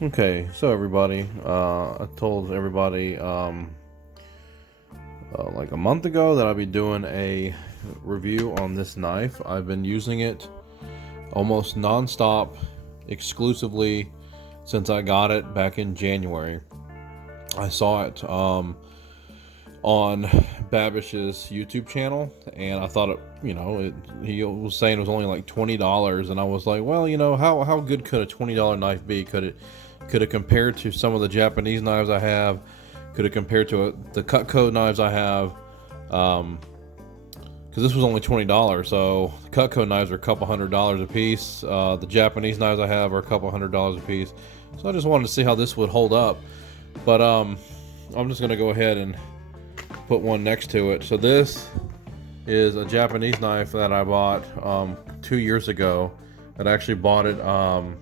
Okay, so everybody, I told everybody like a month ago that I'd be doing a review on this knife. I've been using it almost non-stop, exclusively since I got it back in January. I saw it on Babish's YouTube channel, and I thought he was saying it was only like $20, and I was like, well, how good could a $20 knife be? Could it compare to some of the Japanese knives I have? Could it compare to the Cutco knives I have? Because this was only $20, so the Cutco knives are a couple $100 a piece. The Japanese knives I have are a couple $100 a piece. So I just wanted to see how this would hold up. But I'm just gonna go ahead and put one next to it. So this is a Japanese knife that I bought 2 years ago. I actually bought it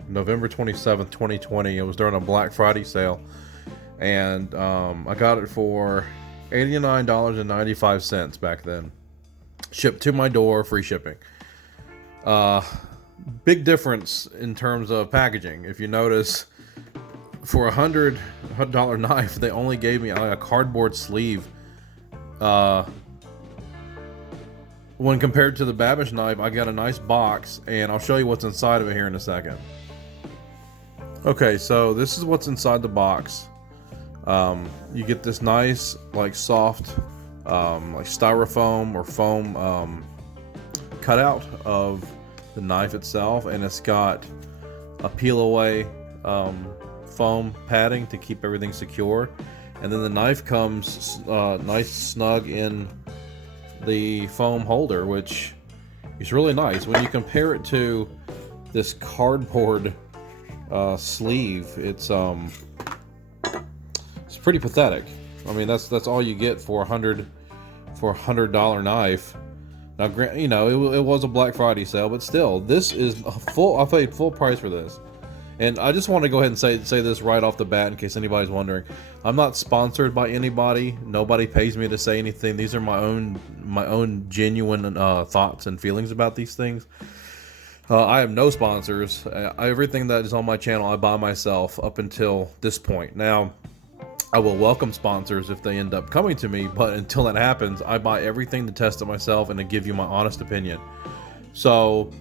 November 27th, 2020. It was during a Black Friday sale, and I got it for $89.95 back then. Shipped to my door, free shipping. Big difference in terms of packaging. If you notice, for $100 knife, they only gave me a cardboard sleeve. When compared to the Babish knife, I got a nice box, and I'll show you what's inside of it here in a second. Okay, so this is what's inside the box. You get this nice, like, soft, like styrofoam or foam cutout of the knife itself, and it's got a peel away foam padding to keep everything secure, and then the knife comes nice snug in the foam holder, which is really nice. When you compare it to this cardboard sleeve, it's pretty pathetic. I mean, that's all you get for $100 knife. Now, it was a Black Friday sale, but still, this is I paid full price for this. And I just want to go ahead and say this right off the bat in case anybody's wondering. I'm not sponsored by anybody. Nobody pays me to say anything. These are my own genuine thoughts and feelings about these things. I have no sponsors. Everything that is on my channel I buy myself up until this point. Now, I will welcome sponsors if they end up coming to me, but until that happens, I buy everything to test it myself and to give you my honest opinion. So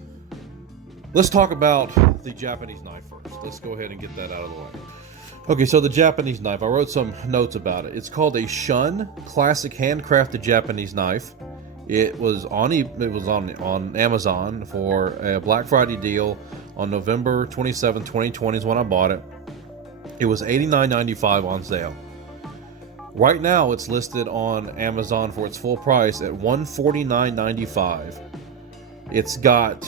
let's talk about the Japanese knife first. Let's go ahead and get that out of the way. Okay, so the Japanese knife, I wrote some notes about it. It's called a Shun Classic Handcrafted Japanese Knife. It was on Amazon for a Black Friday deal on November 27, 2020 is when I bought it. It was $89.95 on sale. Right now, it's listed on Amazon for its full price at $149.95. It's got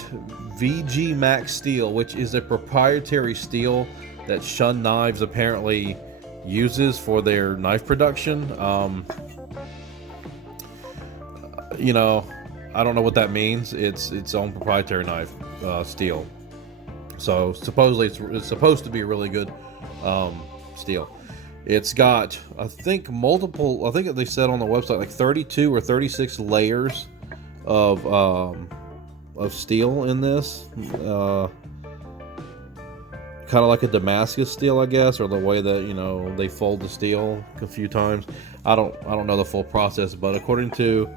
VG Max steel, which is a proprietary steel that Shun Knives apparently uses for their knife production. I don't know what that means. It's its own proprietary knife steel. So supposedly it's supposed to be a really good steel. It's got, I think they said on the website like 32 or 36 layers of steel in this, kind of like a Damascus steel, I guess, or the way that they fold the steel a few times. I don't know the full process, but according to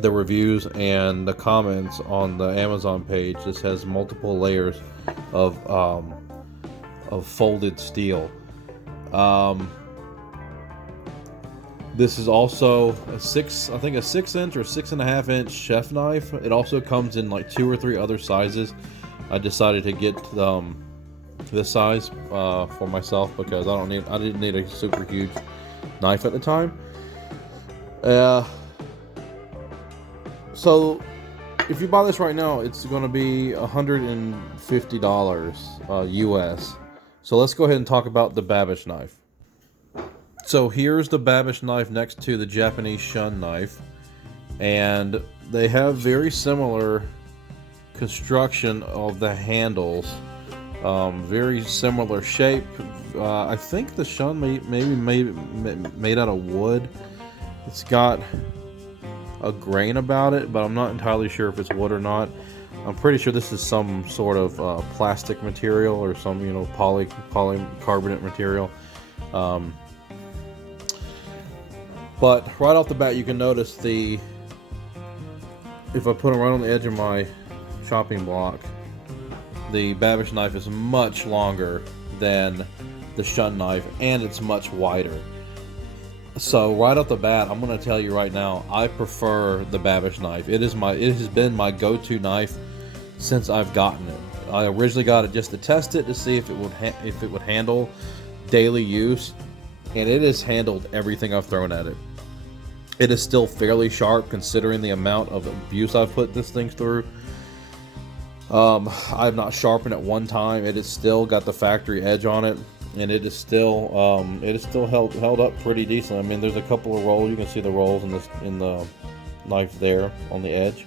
the reviews and the comments on the Amazon page, this has multiple layers of folded steel. This is also a 6 inch or 6.5 inch chef knife. It also comes in like 2 or 3 other sizes. I decided to get this size for myself because I didn't need a super huge knife at the time. So if you buy this right now, it's going to be $150 US. So let's go ahead and talk about the Babish knife. So here's the Babish knife next to the Japanese Shun knife, and they have very similar construction of the handles, very similar shape. I think the Shun maybe made out of wood. It's got a grain about it, but I'm not entirely sure if it's wood or not. I'm pretty sure this is some sort of plastic material or some, polycarbonate material. But right off the bat, you can notice if I put it right on the edge of my chopping block, the Babish knife is much longer than the Shun knife, and it's much wider. So right off the bat, I'm going to tell you right now, I prefer the Babish knife. It has been my go-to knife since I've gotten it. I originally got it just to test it to see if it would handle daily use, and it has handled everything I've thrown at it. It is still fairly sharp considering the amount of abuse I've put this thing through. I've not sharpened it one time. It has still got the factory edge on it, and it is still held up pretty decent. I mean, there's a couple of rolls. You can see the rolls in the knife there on the edge.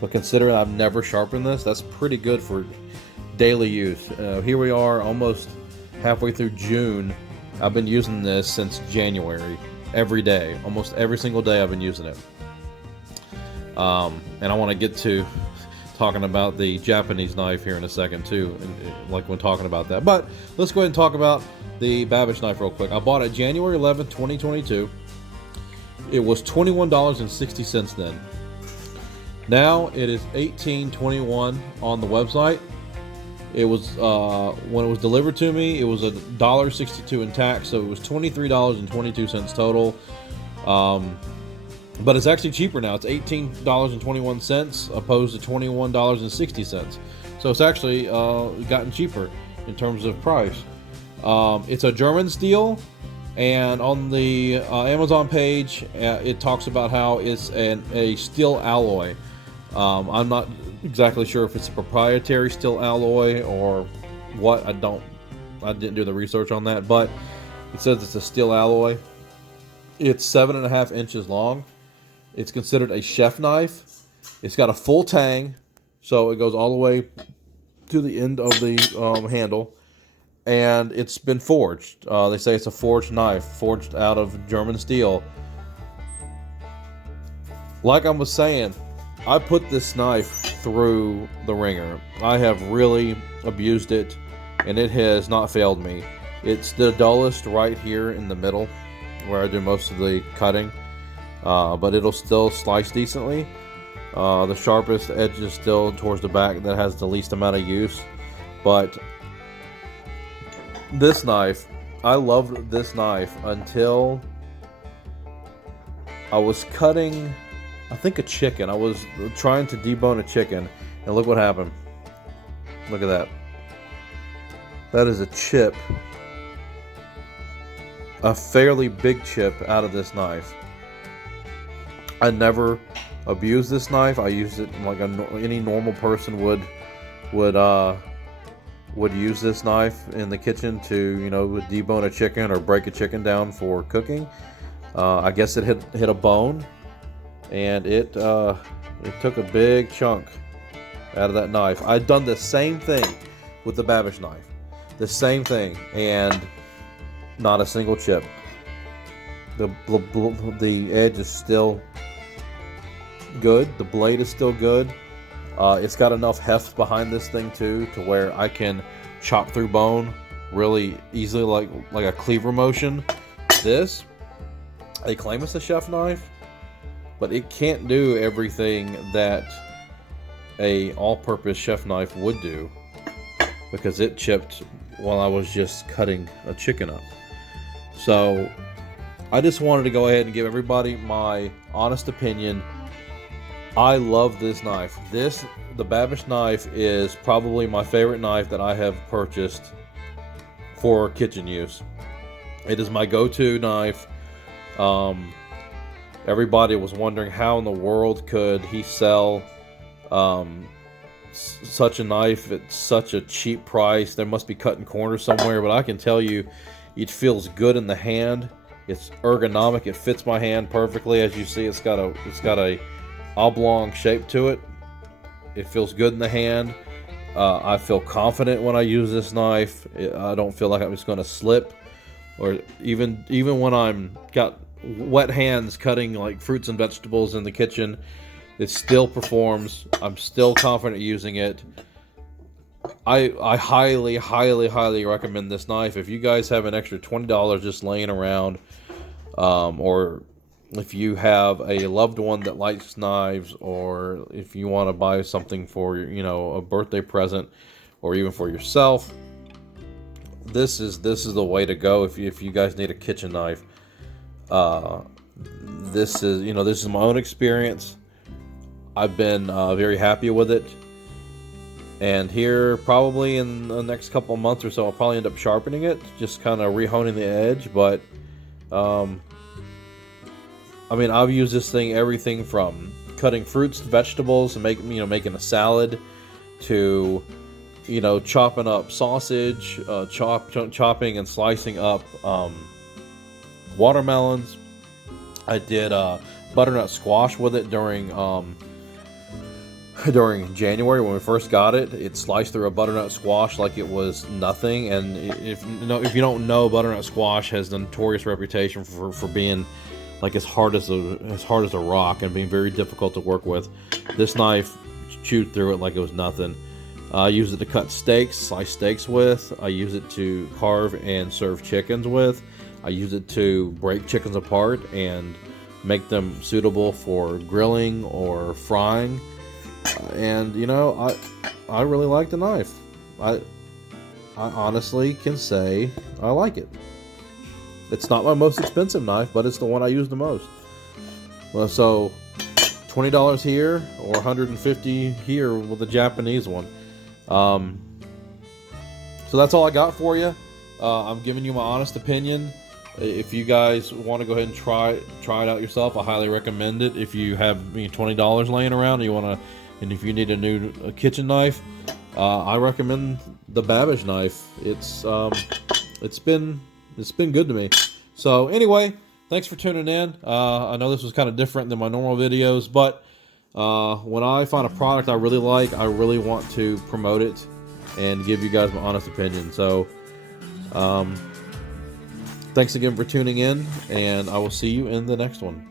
But considering I've never sharpened this, that's pretty good for daily use. Here we are, almost halfway through June. I've been using this since January. Every day, almost every single day, I've been using it. And I want to get to talking about the Japanese knife here in a second too, like when talking about that. But let's go ahead and talk about the Babish knife real quick. I bought it January 11th, 2022. It was $21.60 then. Now it is $18.21 on the website. It was when it was delivered to me, it was $1.62 in tax, so it was $23.22 total. But it's actually cheaper now. It's $18.21 opposed to $21.60. So it's actually gotten cheaper in terms of price. It's a German steel, and on the Amazon page, it talks about how it's a steel alloy. I'm not exactly sure if it's a proprietary steel alloy or what. I didn't do the research on that, but it says it's a steel alloy. It's 7.5 inches long. It's considered a chef knife. It's got a full tang, so it goes all the way to the end of the handle, and it's been forged. They say it's a forged knife, forged out of German steel. Like I was saying, I put this knife through the ringer. I have really abused it, and it has not failed me. It's the dullest right here in the middle, where I do most of the cutting, but it'll still slice decently. The sharpest edge is still towards the back that has the least amount of use. But this knife, I loved this knife until I was cutting, I think, a chicken. I was trying to debone a chicken, and look what happened. Look at that. That is a chip, a fairly big chip out of this knife. I never abused this knife. I used it like any normal person would use this knife in the kitchen to, debone a chicken or break a chicken down for cooking. I guess it hit a bone, and it took a big chunk out of that knife. I'd done the same thing with the Babish knife, the same thing, and not a single chip. The edge is still good. The blade is still good. It's got enough heft behind this thing too, to where I can chop through bone really easily, like a cleaver motion. This, they claim it's a chef knife, but it can't do everything that a all-purpose chef knife would do, because it chipped while I was just cutting a chicken up. So I just wanted to go ahead and give everybody my honest opinion. I love this knife. The Babish knife is probably my favorite knife that I have purchased for kitchen use. It is my go-to knife. Everybody was wondering how in the world could he sell such a knife at such a cheap price. There must be cutting corners somewhere, but I can tell you, it feels good in the hand. It's ergonomic. It fits my hand perfectly. As you see, it's got a oblong shape to it. It feels good in the hand. I feel confident when I use this knife. I don't feel like I'm just going to slip, or even when I'm got wet hands cutting like fruits and vegetables in the kitchen. It still performs. I'm still confident using it. I highly, highly, highly recommend this knife. If you guys have an extra $20 just laying around, or if you have a loved one that likes knives, or if you want to buy something for, you know, a birthday present, or even for yourself, this is the way to go. If you guys need a kitchen knife, this is, you know, this is my own experience. I've been very happy with it. And here, probably in the next couple of months or so, I'll probably end up sharpening it, just kind of rehoning the edge. But, I mean, I've used this thing everything from cutting fruits, vegetables, and making a salad, to, you know, chopping up sausage, chopping and slicing up watermelons. I did butternut squash with it during January when we first got it. It sliced through a butternut squash like it was nothing. And if you don't know, butternut squash has the notorious reputation for being like as hard as a rock and being very difficult to work with. This knife chewed through it like it was nothing. I use it to cut steaks, slice steaks with. I use it to carve and serve chickens with. I use it to break chickens apart and make them suitable for grilling or frying. And you know, I really like the knife. I honestly can say I like it. It's not my most expensive knife, but it's the one I use the most. Well, so $20 here or $150 here with the Japanese one. So that's all I got for you. I'm giving you my honest opinion. If you guys want to go ahead and try it out yourself, I highly recommend it. If you have $20 laying around and if you need a new kitchen knife, I recommend the Babish knife. It's been good to me. So anyway, thanks for tuning in. I know this was kind of different than my normal videos, but when I find a product I really like, I really want to promote it and give you guys my honest opinion. So thanks again for tuning in, and I will see you in the next one.